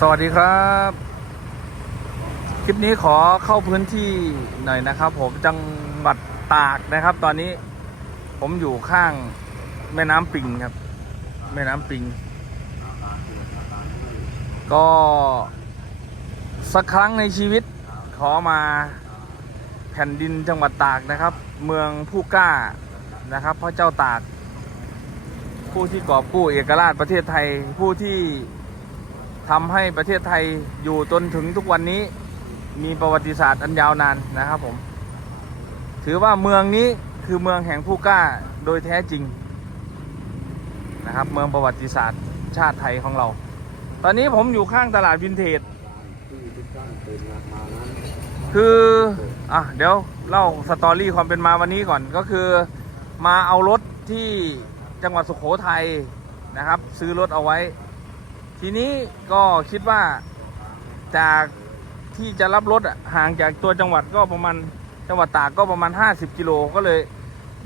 สวัสดีครับ คลิปนี้ขอเข้าพื้นที่หน่อยนะครับ ผมจังหวัดตากนะครับ ตอนนี้ผมอยู่ข้างแม่น้ำปิงครับ แม่น้ำปิง ก็สักครั้งในชีวิตขอมาแผ่นดินจังหวัดตากนะครับ เมืองผู้กล้านะครับพระเจ้าตาก ผู้ที่กอบกู้เอกราชประเทศไทยผู้ที่ ทำให้ประเทศไทยอยู่จนถึงทุกวันนี้มีประวัติศาสตร์อันยาวนานนะครับผม ถือว่าเมืองนี้คือเมืองแห่งผู้กล้าโดยแท้จริงนะครับ เมืองประวัติศาสตร์ชาติไทยของเรา ตอนนี้ผมอยู่ข้างตลาดวินเทจคืออะเดี๋ยวเล่าสตอรี่ความเป็นมาวันนี้ก่อนก็คือมาเอารถที่จังหวัดสุโขทัยนะครับ ซื้อรถเอาไว้ ทีนี้ก็คิดว่าจากที่จะรับรถอะห่างจากตัวจังหวัดก็ประมาณจังหวัดตากก็ประมาณ 50 กิโลก็เลย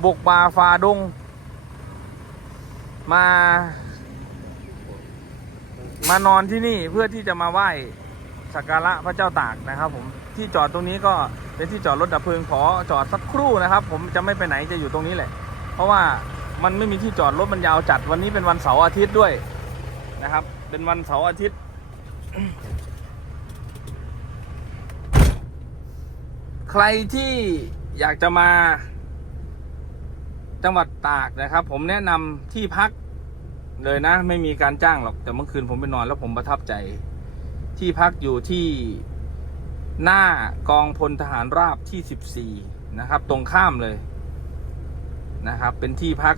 บกบาฟาดง มา มานอนที่นี่เพื่อที่จะมาไหว้สักการะพระเจ้าตากนะครับผมที่จอดตรงนี้ก็เป็นที่จอดรถดับเพลิงขอจอดสักครู่นะครับ ผมจะไม่ไปไหนจะอยู่ตรงนี้แหละ เพราะว่ามันไม่มีที่จอดรถมันยาวจัดวันนี้เป็นวันเสาร์อาทิตย์ด้วยนะครับ เป็นวันเสาร์อาทิตย์ ใครที่อยากจะมา จังหวัดตากนะครับ ผมแนะนำที่พักเลยนะ ไม่มีการจ้างหรอก แต่เมื่อคืนผมไปนอนแล้วผมประทับใจ ที่พักอยู่ที่หน้ากองพลทหารราบที่ 14 นะครับ ตรงข้ามเลยนะครับ เป็นที่พัก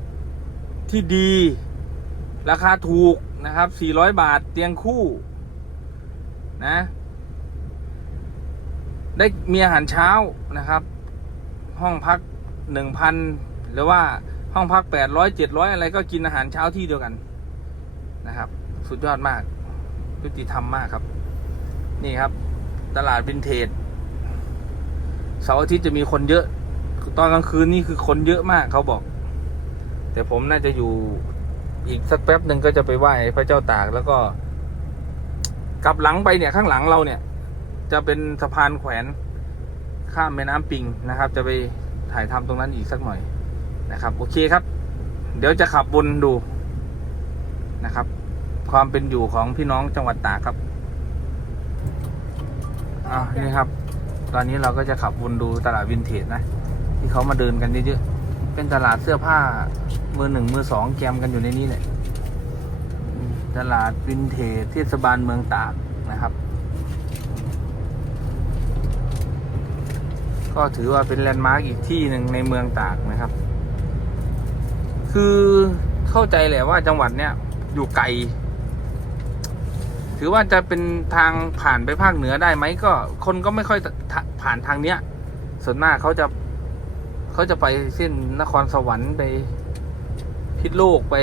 ที่ดี ราคาถูก นะครับ 400 บาทเตียงคู่นะ ได้มีอาหารเช้านะครับ ห้องพัก 1,000 หรือว่าห้องพัก 800 700 อะไรก็กินอาหารเช้าที่เดียวกันนะครับ สุดยอดมากยุติธรรมมากครับ นี่ครับ ตลาดวินเทจเสาร์อาทิตย์จะมีคนเยอะ ตอนกลางคืนนี่คือคนเยอะมากเขาบอก แต่ผมน่าจะอยู่ อีกสักแป๊บหนึ่งก็จะไปไหว้พระเจ้าตากแล้วก็ กลับหลังไปเนี่ยข้างหลังเราเนี่ย จะเป็นสะพานแขวนข้ามแม่น้ำปิงนะครับ จะไปถ่ายทำตรงนั้นอีกสักหน่อยนะครับ โอเคครับ เดี๋ยวจะขับวนดูนะครับ ความเป็นอยู่ของพี่น้องจังหวัดตากครับอ่านี่ครับ ตอนนี้เราก็จะขับวนดูตลาดวินเทจนะ ที่เขามาเดินกันเยอะๆ เป็นตลาดเสื้อผ้า มือหนึ่งมือสองแกมกันอยู่ในนี้เลยตลาดวินเทจเทศบาลเมืองตากนะครับ ก็ถือว่าเป็นแลนด์มาร์กอีกที่หนึ่งในเมืองตากนะครับ คือเข้าใจแหละว่าจังหวัดเนี้ยอยู่ไกล ถือว่าจะเป็นทางผ่านไปภาคเหนือได้ไหมก็คนก็ไม่ค่อยผ่านทางเนี้ย ส่วนมากเขาจะ เขาจะไปเส้นนครสวรรค์ไปพิษโลกไป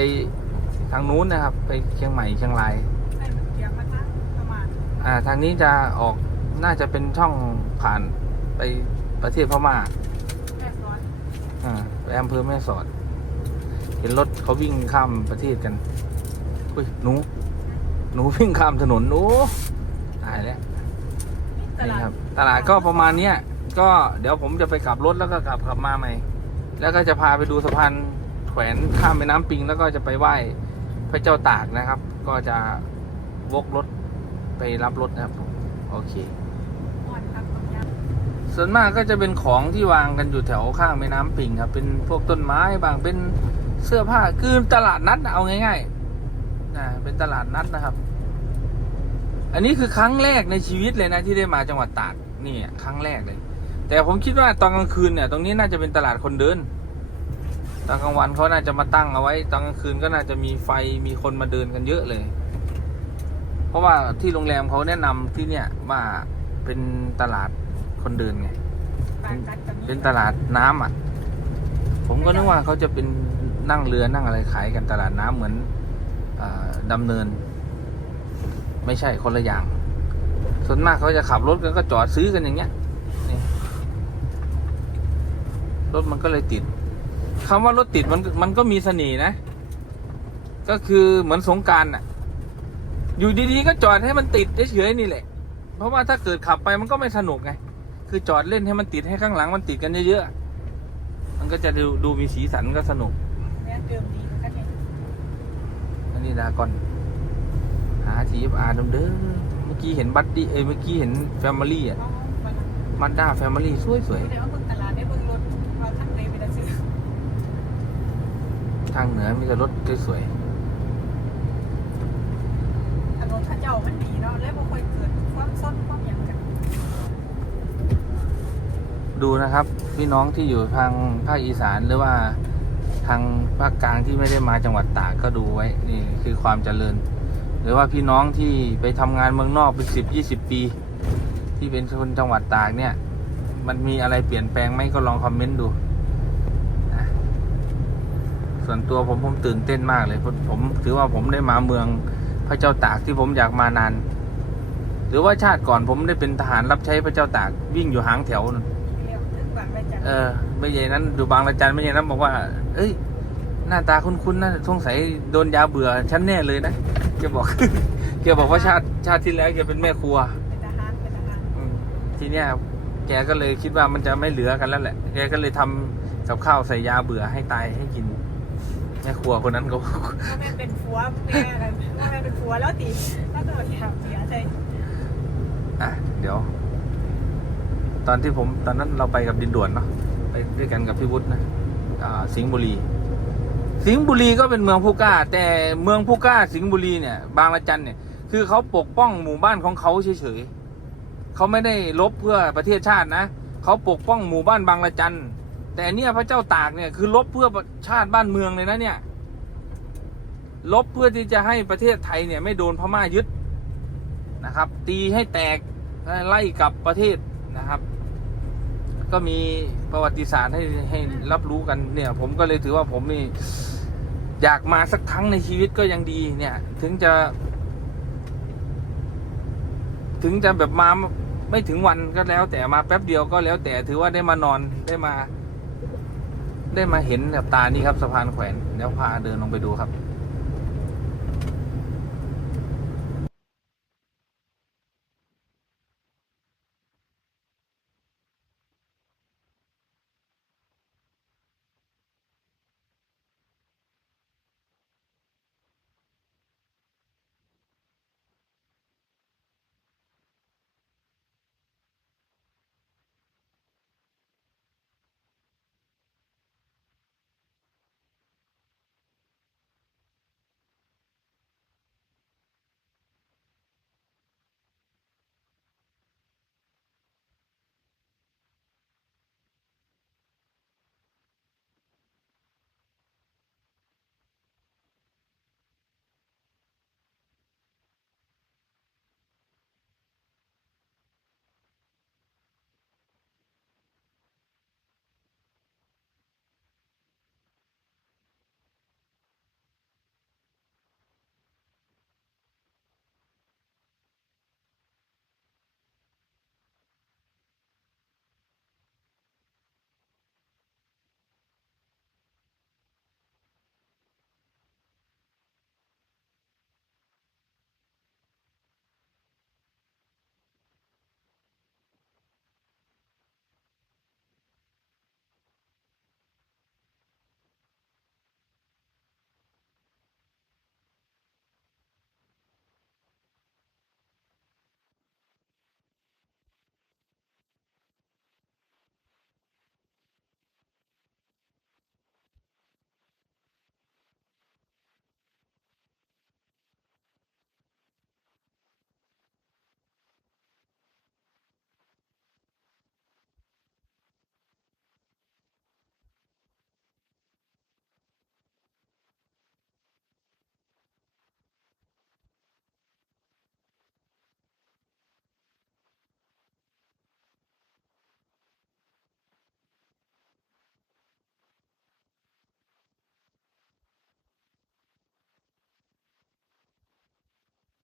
ทางนู้นนะครับ ไปเชียงใหม่เชียงรายใส่ตะเกียงมาตั้งประมาณอ่าทางนี้จะออกน่าจะเป็นช่องผ่านไปประเทศพม่าแม่ซ้อนอ่าไปอำเภอแม่สอด เห็นรถเขาวิ่งข้ามประเทศกันอุ้ยหนูหนูวิ่งข้ามถนนหนูตายแล้วตนี่ลาดครับ ตลาดก็ประมาณเนี้ย ก็เดี๋ยวผมจะไปขับรถแล้วก็กลับกลับมาใหม่ แล้วก็จะพาไปดูสะพานแขวนข้ามแม่น้ำปิง แล้วก็จะไปไหว้พระเจ้าตากนะครับ ก็จะวกรถไปรับรถนะครับผมโอเค ส่วนมากก็จะเป็นของที่วางกันอยู่แถวข้างแม่น้ำปิงครับเป็นพวกต้นไม้บางเป็นเสื้อผ้าคือตลาดนัดเอาง่ายๆนะเป็นตลาดนัดนะครับ อันนี้คือครั้งแรกในชีวิตเลยนะที่ได้มาจังหวัดตากนี่ครั้งแรกเลย แต่ผมคิดว่าตอนกลางคืนเนี่ย ตรงนี้น่าจะเป็นตลาดคนเดิน ตอนกลางวันเขาน่าจะมาตั้งเอาไว้ ตอนกลางคืนก็น่าจะมีไฟมีคนมาเดินกันเยอะเลย เพราะว่าที่โรงแรมเขาแนะนำที่เนี่ยว่าเป็นตลาดคนเดินไงปลาจัดกับเป็นตลาดน้ำอะ ผมก็นึกว่าเขาจะเป็นนั่งเรือนั่งอะไรขายกันตลาดน้ำเหมือนอาดำเนิน ไม่ใช่คนละอย่าง ส่วนมากเขาจะขับรถกันก็จอดซื้อกันอย่างเงี้ยนี่ รถมันก็เลยติดคำว่ารถติดมันมันก็มีเสน่ห์นะ ก็คือเหมือนสงการน่ะ อยู่ดีๆก็จอดให้มันติดเฉยๆนี่แหละ เพราะว่าถ้าเกิดขับไปมันก็ไม่สนุกไง คือจอดเล่นให้มันติดให้ข้างหลังมันติดกันเยอะๆ มันก็จะดูดูมีสีสันก็สนุกแม่เดิมดีเหมือนกันเนี่ยอันนี้ดากอน หาทีฟอาร์เด้อเมื่อกี้เห็นบัตดี้เอ้ยเมื่อกี้เห็นแฟมิลี่อะ มันมาด้าแฟมิลี่สวยเางเหนือมีแต่รถสวยถนนถ้าเจ้ามันดีเนาะแล้วบ่ค่อยเกิดความซ่อนความหยังกันๆดูนะครับ พี่น้องที่อยู่ทางภาคอีสานหรือว่าทางภาคกลางที่ไม่ได้มาจังหวัดตากก็ดูไว้นี่คือความเจริญ หรือว่าพี่น้องที่ไปทำงานเมืองนอกเป็นสิบยี่สิบปี ที่เป็นคนจังหวัดตากเนี่ย มันมีอะไรเปลี่ยนแปลงไหมก็ลองคอมเมนต์ดูนะ ส่วนตัวผมผมตื่นเต้นมากเลยเพราะผมถือว่าผมได้มาเมืองพระเจ้าตากที่ผมอยากมานาน หรือว่าชาติก่อนผมได้เป็นทหารรับใช้พระเจ้าตากวิ่งอยู่หางแถวนั่นเรียกถึงบางระจันเออ ไม่ใช่นั้นดูบางระจันไม่ใช่นั้นบอกว่า เอ้ย หน้าตาคุ้นๆนะสงสัยโดนยาเบื่อฉันแน่เลยนะแกบอกแกบอกว่าชาติชาติที่แล้วแกเป็นแม่ครัวเป็นทหารเป็นทหารอืมทีเนี้ยแกก็เลยคิดว่ามันจะไม่เหลือกันแล้วแหละ แกก็เลยทำกับข้าวใส่ยาเบื่อให้ตายให้กิน แม่ครัวคนนั้นก็ว่าแม่เป็นผัวแม่อะไรว่าแม่เป็นผัวแล้วติแล้วก็อยากเสียใจอะเดี๋ยว ตอนที่ผมตอนนั้นเราไปกับดินด่วนเนาะไปด้วยกันกับพี่วุฒินะอ่าสิงห์บุรี สิงห์บุรีก็เป็นเมืองผู้กล้า แต่เมืองผู้กล้า สิงห์บุรีเนี่ย บางละจันเนี่ย คือเขาปกป้องหมู่บ้านของเขาเฉยๆเขาไม่ได้ลบเพื่อประเทศชาตินะเขาปกป้องหมู่บ้านบางละจัน แต่เนี่ยพระเจ้าตากเนี่ยคือลบเพื่อชาติบ้านเมืองเลยนะเนี่ย ลบเพื่อที่จะให้ประเทศไทยเนี่ยไม่โดนพม่ายึดนะครับ ตีให้แตกไล่กลับประเทศนะครับ ก็มีประวัติศาสตร์ให้ให้รับรู้กันเนี่ย ผมก็เลยถือว่าผมนี่อยากมาสักครั้งในชีวิตก็ยังดีเนี่ย ถึงจะ ถึงจะแบบมาไม่ถึงวันก็แล้วแต่มาแป๊บเดียวก็แล้วแต่ถือว่าได้มานอนได้มา ได้มาเห็นแบบตานี่ครับสะพานแขวนเดี๋ยวพาเดินลงไปดูครับ